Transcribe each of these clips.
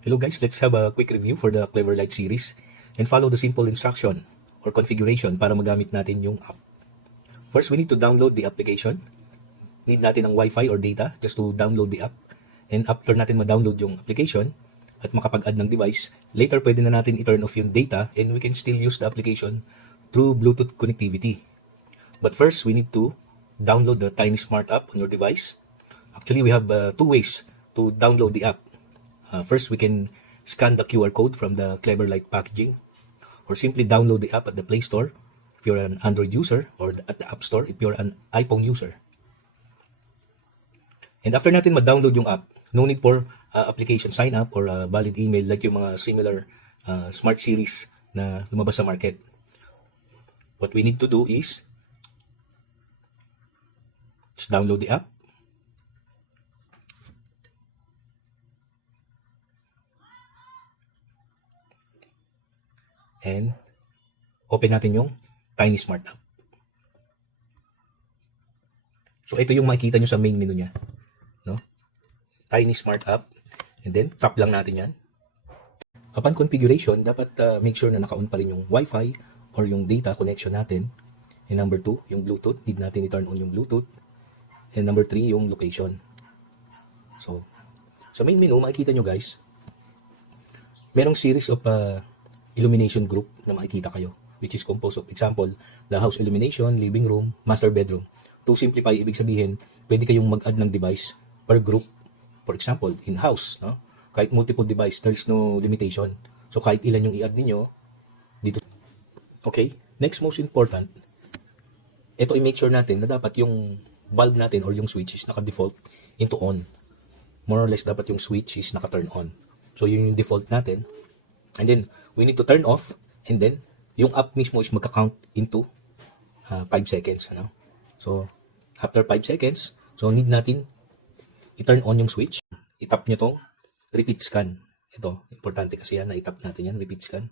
Hello guys, let's have a quick review for the Cleverlight series and follow the simple instruction or configuration para magamit natin yung app. First, we need to download the application. Need natin ng Wi-Fi or data just to download the app. And after natin ma-download yung application at makapag-add ng device, later pwede na natin i-turn off yung data and we can still use the application through Bluetooth connectivity. But first, we need to download the Tiny Smart app on your device. Actually, we have two ways to download the app. First, we can scan the QR code from the Cleverlight packaging or simply download the app at the Play Store if you're an Android user or at the App Store if you're an iPhone user. And after natin ma-download yung app, no need for application sign up or valid email like yung mga similar smart series na lumabas sa market. What we need to do is just download the app. And open natin yung Tiny Smart app. So ito yung makikita nyo sa main menu niya, no? Tiny Smart app. And then tap lang natin yan. Upon configuration, dapat make sure na naka-on pa rin yung Wi-Fi or yung data connection natin. And number 2, yung Bluetooth. Need natin i-turn on yung Bluetooth. And number 3, yung location. So sa main menu, makikita nyo guys, merong series of illumination group na makikita kayo, which is composed of, example, the house illumination, living room, master bedroom. To simplify, ibig sabihin, pwede kayong mag-add ng device per group. For example, in-house, no? Kahit multiple device, there's no limitation. So kahit ilan yung i-add ninyo dito. Okay, next most important, ito i-make sure natin na dapat yung bulb natin or yung switch is naka-default into on. More or less, dapat yung switch is naka-turn on. So yun yung default natin. And then, we need to turn off, and then, yung app mismo is magka-count into 5 seconds. Ano? So, after 5 seconds, so need natin i-turn on yung switch. I-tap nyo tong repeat scan. Ito, importante kasi yan, na i-tap natin yan, repeat scan.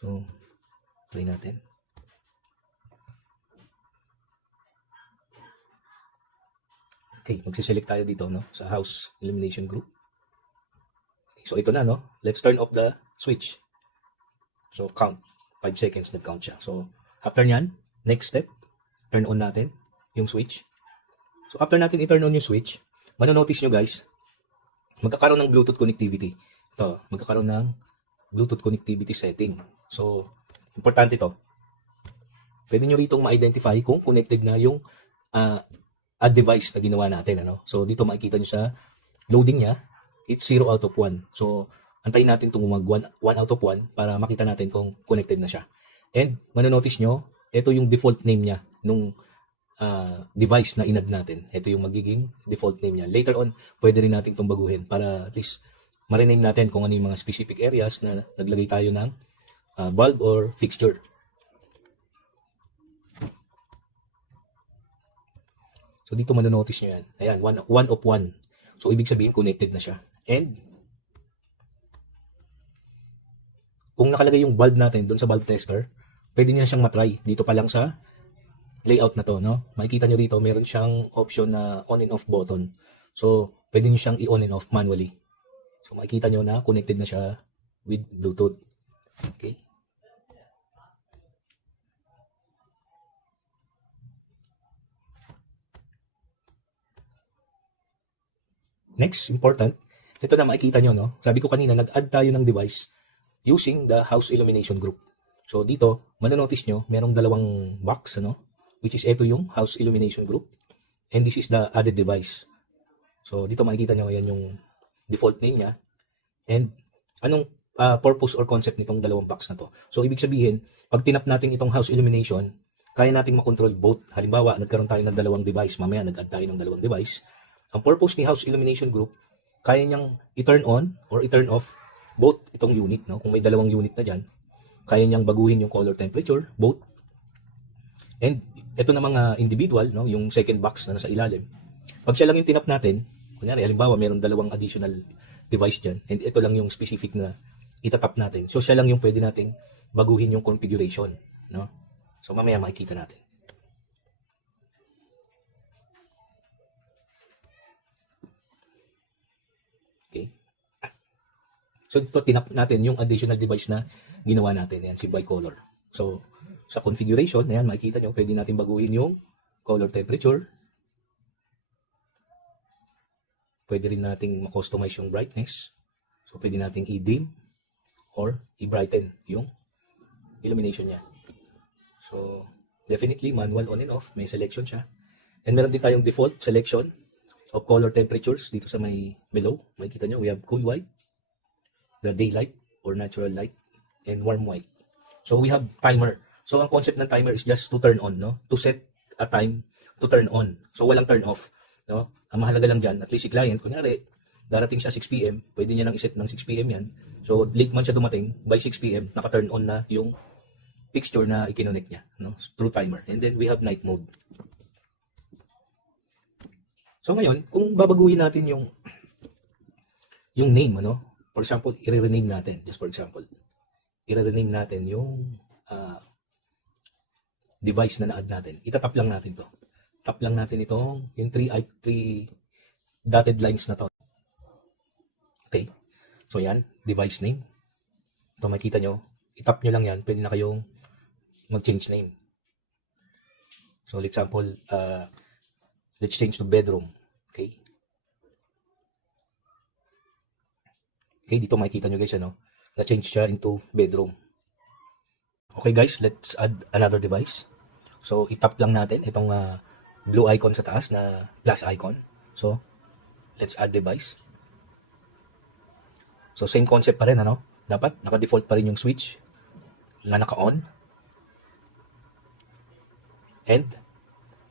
So, try natin. Okay, magsiselect tayo dito, no, sa house illumination group. So, ito na, no? Let's turn off the switch. So, count. 5 seconds nag-count siya. So, after nyan, next step, turn on natin yung switch. So, after natin i-turn on yung switch, manonotice nyo guys, magkakaroon ng Bluetooth connectivity. Ito, magkakaroon ng Bluetooth connectivity setting. So, importante ito. Pwede nyo ritong ma-identify kung connected na yung a device na ginawa natin. Ano? So, dito makikita nyo sa loading niya, it's 0 out of 1. So, antayin natin itong mag 1 out of 1 para makita natin kung connected na siya. And, manonotice nyo, ito yung default name niya nung device na inad natin. Ito yung magiging default name niya. Later on, pwede rin natin itong baguhin para at least ma-rename natin kung ano yung mga specific areas na naglagay tayo ng bulb or fixture. So, dito manonotice nyo yan. Ayan, 1 of 1. So, ibig sabihin, connected na siya. And, kung nakalagay yung bulb natin doon sa bulb tester, pwede niya siyang matry dito pa lang sa layout na to, no? Makikita nyo dito, meron siyang option na on and off button. So, pwede nyo siyang i-on and off manually. So, makikita nyo na connected na siya with Bluetooth. Okay. Next, important, ito na makikita nyo, no? Sabi ko kanina, nag-add tayo ng device using the house illumination group. So, dito, manonotice nyo, merong dalawang box, ano? Which is ito yung house illumination group. And this is the added device. So, dito makikita nyo, ayan yung default name niya. And, anong purpose or concept nitong dalawang box na to? So, ibig sabihin, pag tinap natin itong house illumination, kaya nating makontrol both. Halimbawa, nagkaroon tayo ng dalawang device. Mamaya, nag-add tayo ng dalawang device. Ang purpose ni house illumination group, kaya niyang i-turn on or i-turn off both itong unit. No? Kung may dalawang unit na dyan, kaya niyang baguhin yung color temperature, both. And ito na mga individual, no? Yung second box na nasa ilalim. Pag siya lang yung tinap natin, kunyari, halimbawa, mayroon dalawang additional device dyan, and ito lang yung specific na itatap natin. So, siya lang yung pwede nating baguhin yung configuration. No? So, mamaya makikita natin. Okay. So dito tinap natin yung additional device na ginawa natin. Ayan, si bicolor. So sa configuration, ayan, makikita nyo, pwede natin baguhin yung color temperature. Pwede rin nating ma-customize yung brightness. So pwede nating i-dim or i-brighten yung illumination niya. So definitely manual on and off, may selection siya. And meron din tayong default selection of color temperatures dito sa may below. Makikita nyo, we have cool white, the daylight or natural light, and warm white. So we have timer. So ang concept ng timer is just to turn on, no? To set a time to turn on. So walang turn off, no? Ang mahalaga lang dyan, at least si client, kunyari, darating siya 6 p.m., pwede niya nang iset ng 6 p.m. yan. So late man siya dumating, by 6 p.m., naka-turn on na yung fixture na ikinonect niya, no? Through timer. And then we have night mode. So ngayon, kung babaguhin natin yung name, ano? For example, i-rename natin, just for example. I-rename natin yung device na na-add natin. Itatap lang natin to. Tap lang natin itong yung 3 dotted lines na to. Okay. So yan, device name. Ito makita nyo, itap nyo lang yan, pwede na kayong mag-change name. So, for example, let's change to bedroom. Okay. Okay, dito makikita nyo guys, ano, na-change siya into bedroom. Okay guys, let's add another device. So, itap lang natin itong blue icon sa taas na plus icon. So, let's add device. So, same concept pa rin, ano? Dapat naka-default pa rin yung switch na naka-on. And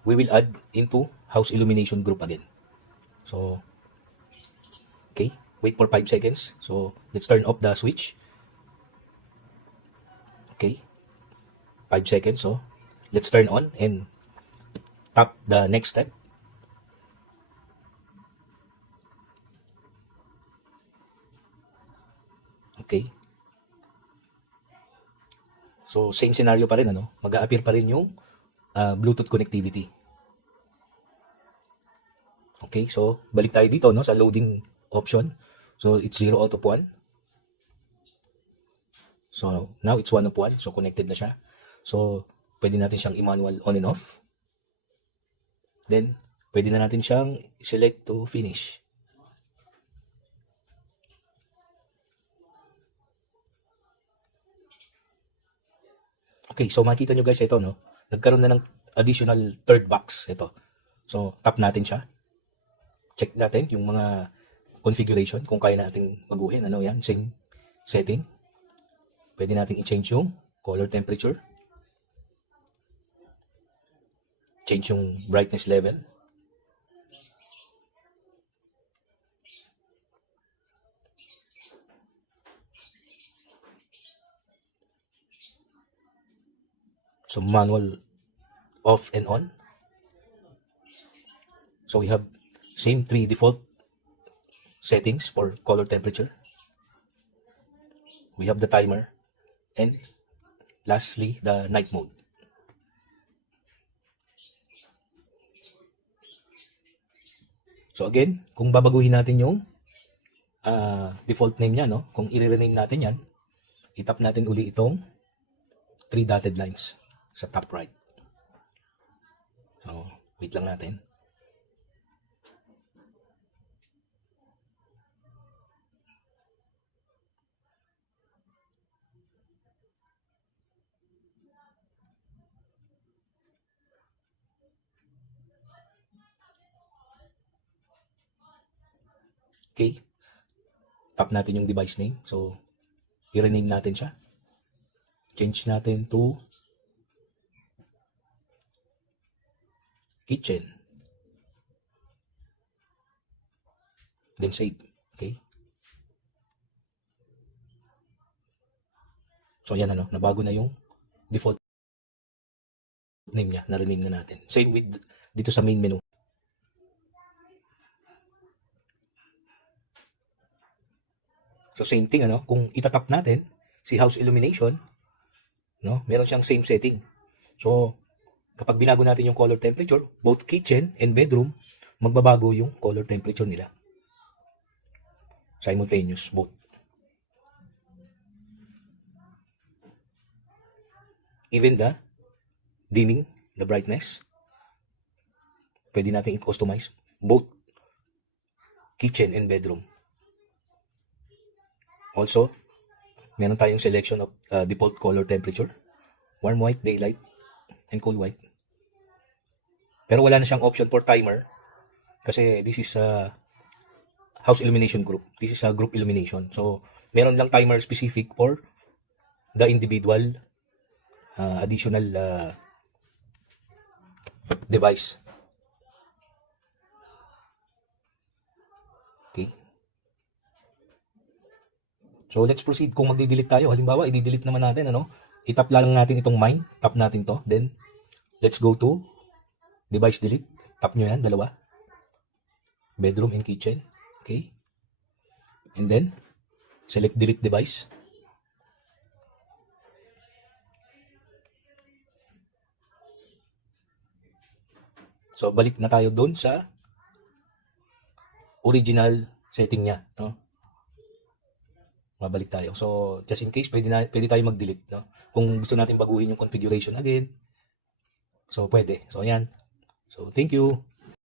we will add into house illumination group again. So, okay, wait for 5 seconds. So, let's turn off the switch. Okay, 5 seconds. So, let's turn on and tap the next step. Okay. So, same scenario pa rin, ano? Mag-a-appear pa rin yung Bluetooth connectivity. Okay, so balik tayo dito, no, sa loading option. So it's 0 out of 1. So now it's 1 of 1. So connected na siya. So pwede natin siyang i-manual on and off. Then pwede na natin siyang select to finish. Okay, so makita nyo guys ito, no. Nagkaroon na ng additional third box ito. So tap natin siya. Check natin yung mga configuration kung kaya nating baguhin. Ano yan? Same setting. Pwede nating i-change yung color temperature. Change yung brightness level. So manual off and on. So we have same 3 default settings for color temperature. We have the timer. And lastly, the night mode. So again, kung babaguhin natin yung default name niya, no? Kung i-rename natin yan, itap natin uli itong 3 dotted lines sa top right. So, wait lang natin. Okay. Tap natin yung device name. So, i-rename natin siya. Change natin to kitchen. Then save. Okay. So, yan ano. Nabago na yung default name niya. Na-rename na natin. Same with dito sa main menu. So same thing, ano, kung itatap natin si house illumination, no, meron siyang same setting. So kapag binago natin yung color temperature, both kitchen and bedroom, magbabago yung color temperature nila. Simultaneous both. even the dimming, the brightness. Pwede natin i-customize both kitchen and bedroom. Also, meron tayong selection of default color temperature, warm white, daylight, and cool white. Pero wala na siyang option for timer kasi this is a house illumination group. This is a group illumination. So, meron lang timer specific for the individual additional device. Okay. So, let's proceed. Kung magdi-delete tayo, halimbawa, i-delete naman natin, i-tap lang natin itong mine. Tap natin to. Then, let's go to device delete. Tap nyo yan, dalawa. Bedroom and kitchen. Okay. And then, select delete device. So, balik na tayo doon sa original setting niya, no? Mabalik tayo. So, just in case, pwede tayo mag-delete, no? Kung gusto natin baguhin yung configuration again, so pwede. So, ayan. So, thank you.